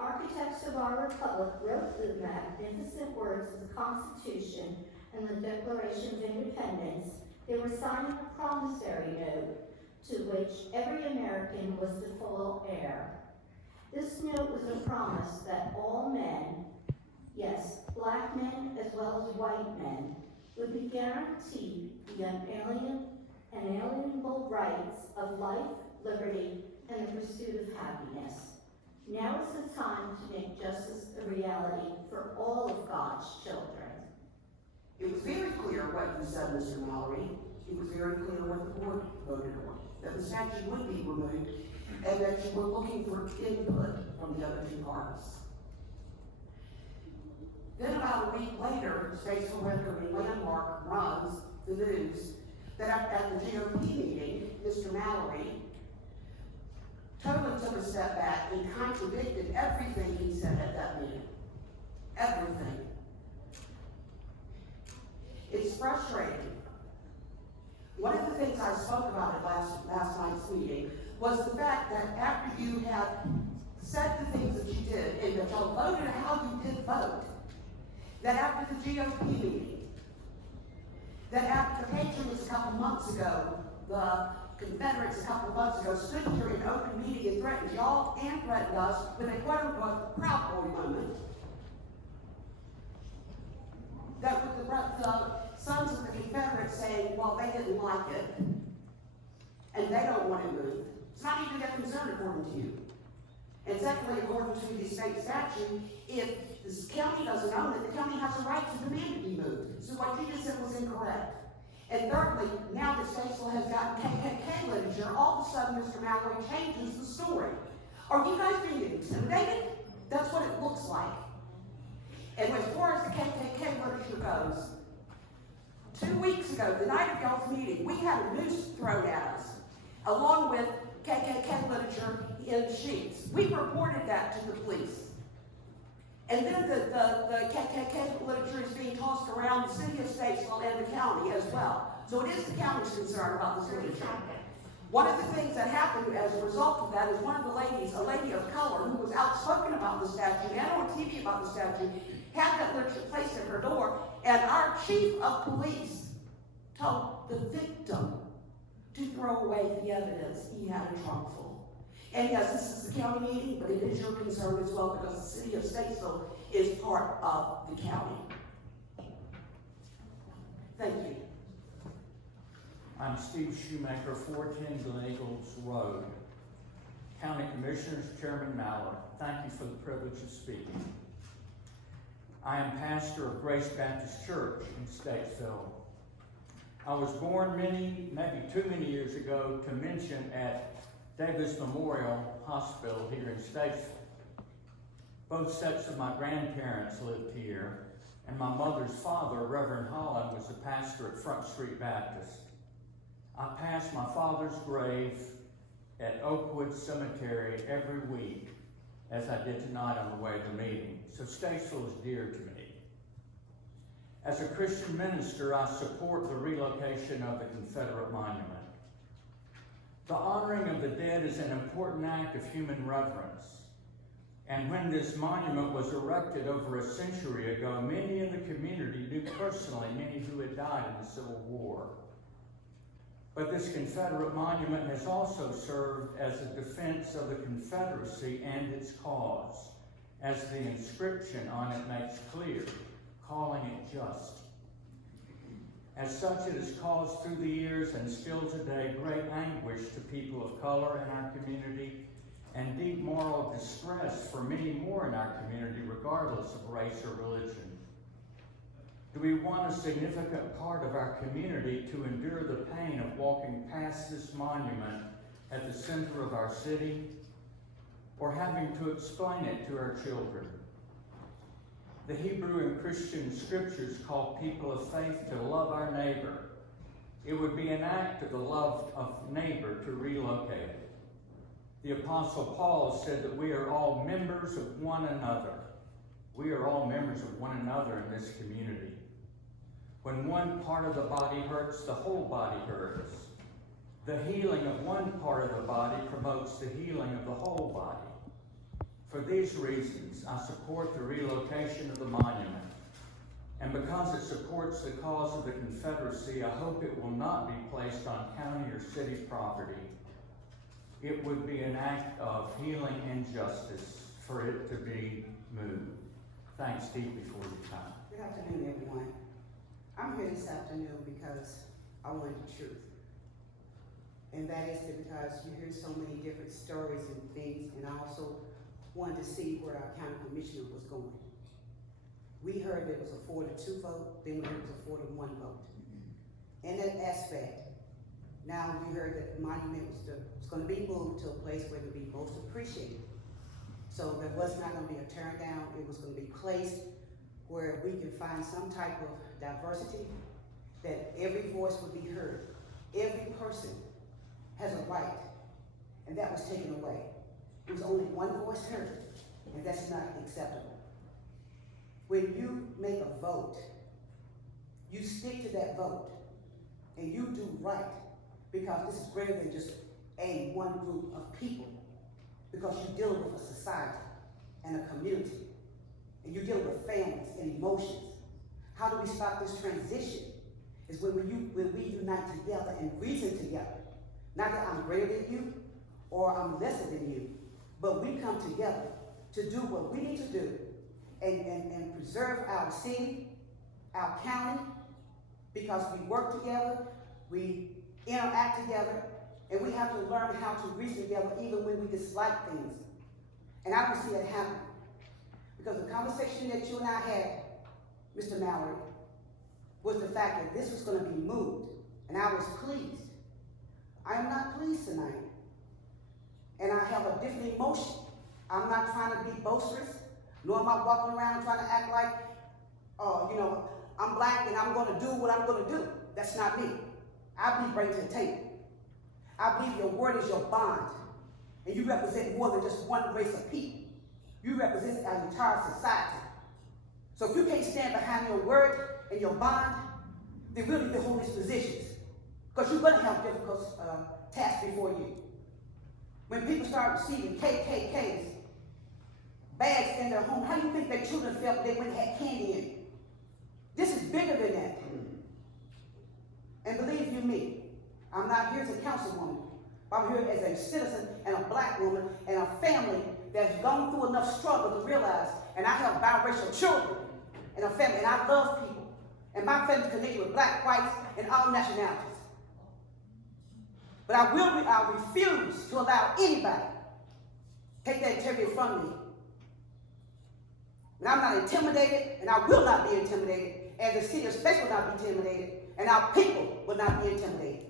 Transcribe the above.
architects of our republic wrote the magnificent words of the Constitution and the Declaration of Independence, they were signing a promissory note to which every American was the full heir. This note was a promise that all men, yes, black men as well as white men, would be guaranteed the unalienable rights of life, liberty, and the pursuit of happiness. Now is the time to make justice a reality for all of God's children. It was very clear what you said, Mr. Mallory. It was very clear what the board voted on, that the statute would be removed, and that you were looking for input from the other two parties. Then about a week later, Statesville Record and Landmark runs the news that at the GOP meeting, Mr. Mallory totally took a step back and contradicted everything he said at that meeting. Everything. It's frustrating. One of the things I spoke about at last night's meeting was the fact that after you had said the things that you did and that y'all voted how you did vote, that after the GOP meeting, that after the Patriots a couple months ago, the Confederates a couple months ago stood here in open meeting and threatened y'all and threatened us with a quote-unquote Proud Boy moment. That with the sons of the Confederates saying, well, they didn't like it, and they don't want it moved. It's not even their concern according to you. And secondly, according to the state statute, if this county doesn't own it, the county has a right to demand it be moved. So what you just said was incorrect. And thirdly, now that Statesville has gotten KKK literature, all of a sudden Mr. Mallory changes the story. Are you guys being intimidated? That's what it looks like. And as far as the KKK literature goes, 2 weeks ago, the night of y'all's meeting, we had a noose thrown at us, along with KKK literature in sheets. We reported that to the police. And then the KKK literature is being tossed around the city of Statesville and the county as well. So it is the county's concern about this literature. One of the things that happened as a result of that is one of the ladies, a lady of color, who was outspoken about the statute and on TV about the statute, had that literature placed at her door, and our chief of police told the victim to throw away the evidence he had a trunk full. And yes, this is the county meeting, but it is your concern as well because the city of Statesville is part of the county. Thank you. I'm Steve Shoemaker, 410 Glen Eagles Road. County Commissioners, Chairman Mallard, thank you for the privilege of speaking. I am pastor of Grace Baptist Church in Statesville. I was born maybe too many years ago to mention at Davis Memorial Hospital here in Statesville. Both sets of my grandparents lived here, and my mother's father, Reverend Holland, was a pastor at Front Street Baptist. I pass my father's grave at Oakwood Cemetery every week, as I did tonight on the way to the meeting, so Statesville is dear to me. As a Christian minister, I support the relocation of the Confederate monument. The honoring of the dead is an important act of human reverence. And when this monument was erected over a century ago, many in the community knew personally many who had died in the Civil War. But this Confederate monument has also served as a defense of the Confederacy and its cause, as the inscription on it makes clear, calling it just. As such, it has caused through the years and still today great anguish to people of color in our community and deep moral distress for many more in our community, regardless of race or religion. Do we want a significant part of our community to endure the pain of walking past this monument at the center of our city, or having to explain it to our children? The Hebrew and Christian scriptures call people of faith to love our neighbor. It would be an act of the love of neighbor to relocate. The Apostle Paul said that we are all members of one another. We are all members of one another in this community. When one part of the body hurts, the whole body hurts. The healing of one part of the body promotes the healing of the whole body. For these reasons, I support the relocation of the monument. And because it supports the cause of the Confederacy, I hope it will not be placed on county or city property. It would be an act of healing injustice for it to be moved. Thanks deeply for your time. Good afternoon, everyone. I'm here this afternoon because I wanted the truth. And that is because you hear so many different stories and things, and I also wanted to see where our county commissioner was going. We heard there was a 4-2 vote, then we heard it was a 4-1 vote. In that aspect, now we heard that the monument was going to be moved to a place where it would be most appreciated. So there was not going to be a turn down, it was going to be placed where we can find some type of diversity, that every voice would be heard. Every person has a right, and that was taken away. There was only one voice heard, and that's not acceptable. When you make a vote, you stick to that vote, and you do right, because this is greater than just one group of people, because you're dealing with a society and a community, and you're dealing with families and emotions. How do we stop this transition? Is when we unite together and reason together. Not that I'm greater than you or I'm lesser than you, but we come together to do what we need to do and preserve our city, our county, because we work together, we interact together, and we have to learn how to reason together even when we dislike things. And I don't see it happen. Because the conversation that you and I had, Mr. Mallory, was the fact that this was going to be moved, and I was pleased. I am not pleased tonight, and I have a different emotion. I'm not trying to be boisterous, nor am I walking around trying to act like, I'm black and I'm going to do what I'm going to do. That's not me. I believe bring to the table. I believe your word is your bond, and you represent more than just one race of people. You represent our entire society. So if you can't stand behind your word and your bond, then we'll need to hold these positions. Because you're going to have difficult tasks before you. When people start receiving KKKs, bags in their home, how do you think their children felt they went and had candy in it? This is bigger than that. And believe you me, I'm not here as a councilwoman. I'm here as a citizen and a black woman and a family that's gone through enough struggle to realize, and I have biracial children and a family, and I love people. And my family's connected with black, whites, and all nationalities. But I refuse to allow anybody take that integrity from me. And I'm not intimidated, and I will not be intimidated, and the city of Space will not be intimidated, and our people will not be intimidated.